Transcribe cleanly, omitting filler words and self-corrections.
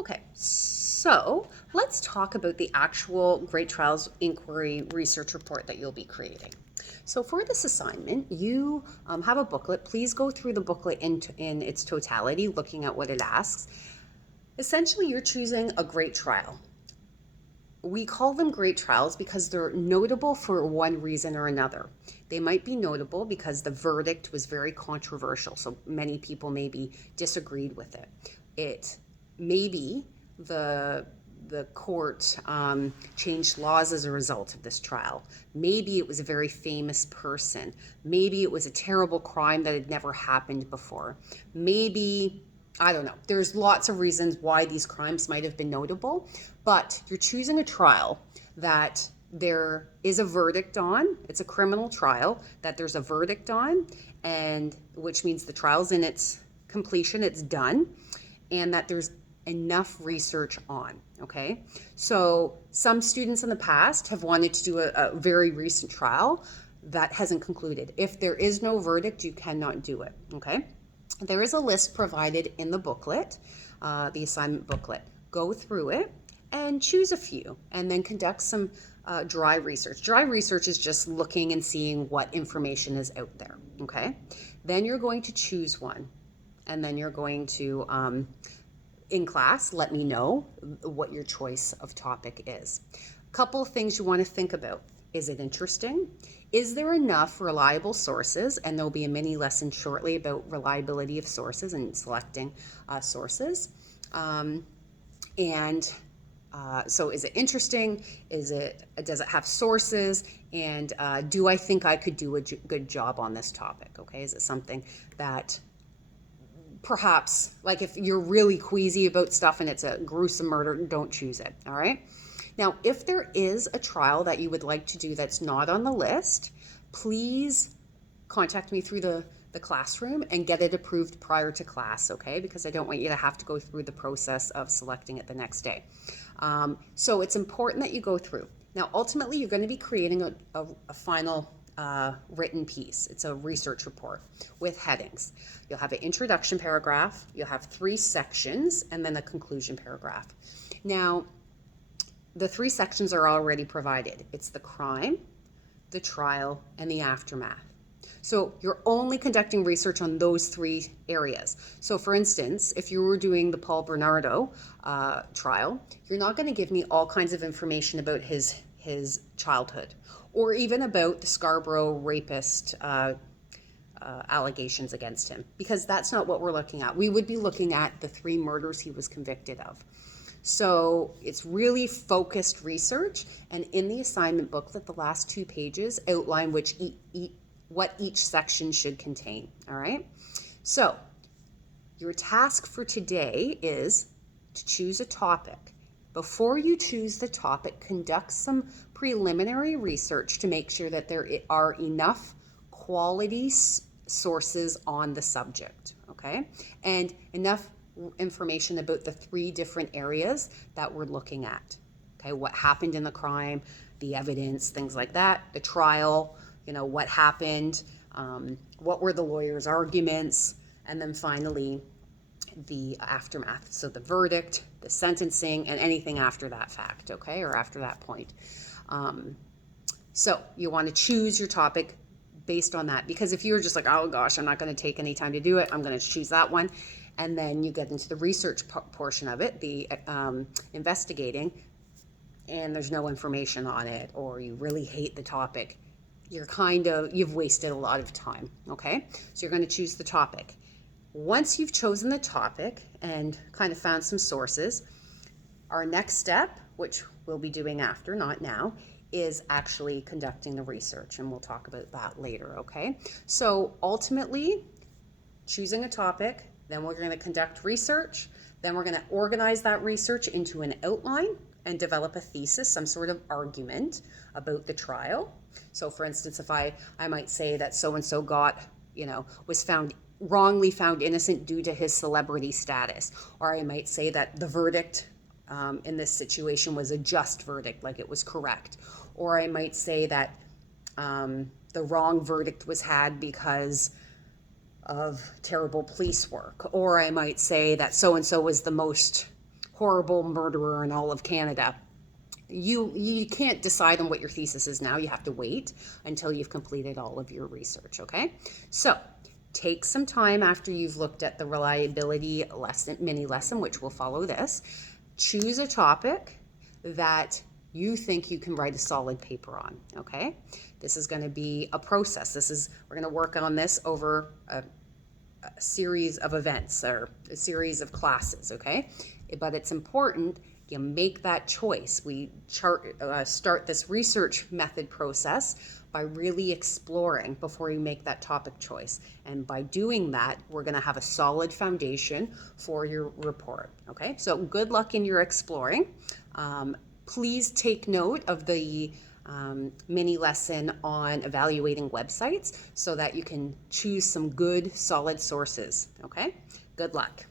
Okay, so let's talk about the actual Great Trials Inquiry research report that you'll be creating. So for this assignment, you have a booklet. Please go through the booklet in its totality, looking at what it asks. Essentially, you're choosing a great trial. We call them great trials because they're notable for one reason or another. They might be notable because the verdict was very controversial, so many people maybe disagreed with it. It maybe the court changed laws as a result of this trial. Maybe it was a very famous person. Maybe it was a terrible crime that had never happened before. Maybe I don't know. There's lots of reasons why these crimes might have been notable, but you're choosing a trial that there is a verdict on. It's a criminal trial that there's a verdict on, and which means the trial's in its completion, it's done, and that there's enough research on. Okay, so some students in the past have wanted to do a very recent trial that hasn't concluded. If there is no verdict, you cannot do it. Okay. There is a list provided in the booklet, the assignment booklet. Go through it and choose a few and then conduct some dry research. Dry research is just looking and seeing what information is out there, okay? Then you're going to choose one, and then you're going to, in class, let me know what your choice of topic is. A couple of things you want to think about. Is it interesting? Is there enough reliable sources? And there'll be a mini lesson shortly about reliability of sources and selecting sources. So is it interesting? Does it have sources? And do I think I could do a good job on this topic? Okay, is it something that perhaps, like if you're really queasy about stuff and it's a gruesome murder, don't choose it, all right? Now, if there is a trial that you would like to do that's not on the list, please contact me through the classroom and get it approved prior to class, okay? Because I don't want you to have to go through the process of selecting it the next day. So it's important that you go through. Now, ultimately, you're going to be creating a final written piece. It's a research report with headings. You'll have an introduction paragraph, you'll have 3 sections, and then a conclusion paragraph. Now, the 3 sections are already provided. It's the crime, the trial, and the aftermath. So you're only conducting research on those 3 areas. So for instance, if you were doing the Paul Bernardo trial, you're not going to give me all kinds of information about his childhood, or even about the Scarborough rapist allegations against him, because that's not what we're looking at. We would be looking at the 3 murders he was convicted of. So it's really focused research, and in the assignment booklet, the last 2 pages outline what each section should contain, all right? So your task for today is to choose a topic. Before you choose the topic, conduct some preliminary research to make sure that there are enough quality sources on the subject, okay? And enough information about the 3 different areas that we're looking at. Okay, what happened in the crime, the evidence, things like that, the trial, what happened, what were the lawyer's arguments, and then finally the aftermath. So the verdict, the sentencing, and anything after that fact, okay, or after that point. So you want to choose your topic based on that, because if you're just like, oh gosh, I'm not going to take any time to do it, I'm going to choose that one, and then you get into the research portion of it, the investigating, and there's no information on it, or you really hate the topic, you've wasted a lot of time, okay? So you're going to choose the topic. Once you've chosen the topic and kind of found some sources, our next step, which we'll be doing after, not now, is actually conducting the research, and we'll talk about that later, okay? So ultimately, choosing a topic, then we're going to conduct research, then we're going to organize that research into an outline and develop a thesis, some sort of argument about the trial. So for instance, if I might say that so-and-so was wrongly found innocent due to his celebrity status, or I might say that the verdict in this situation was a just verdict, like it was correct, or I might say that the wrong verdict was had because of terrible police work, or I might say that so-and-so was the most horrible murderer in all of Canada. You can't decide on what your thesis is now. You have to wait until you've completed all of your research, okay? So take some time after you've looked at the reliability lesson, mini lesson, which will follow this. Choose a topic that you think you can write a solid paper on, okay? This is going to be a process. We're going to work on this over a series of events or a series of classes, okay? But it's important you make that choice. We start this research method process by really exploring before you make that topic choice. And by doing that, we're going to have a solid foundation for your report. Okay, so good luck in your exploring. Please take note of the mini lesson on evaluating websites so that you can choose some good, solid sources. Okay, good luck.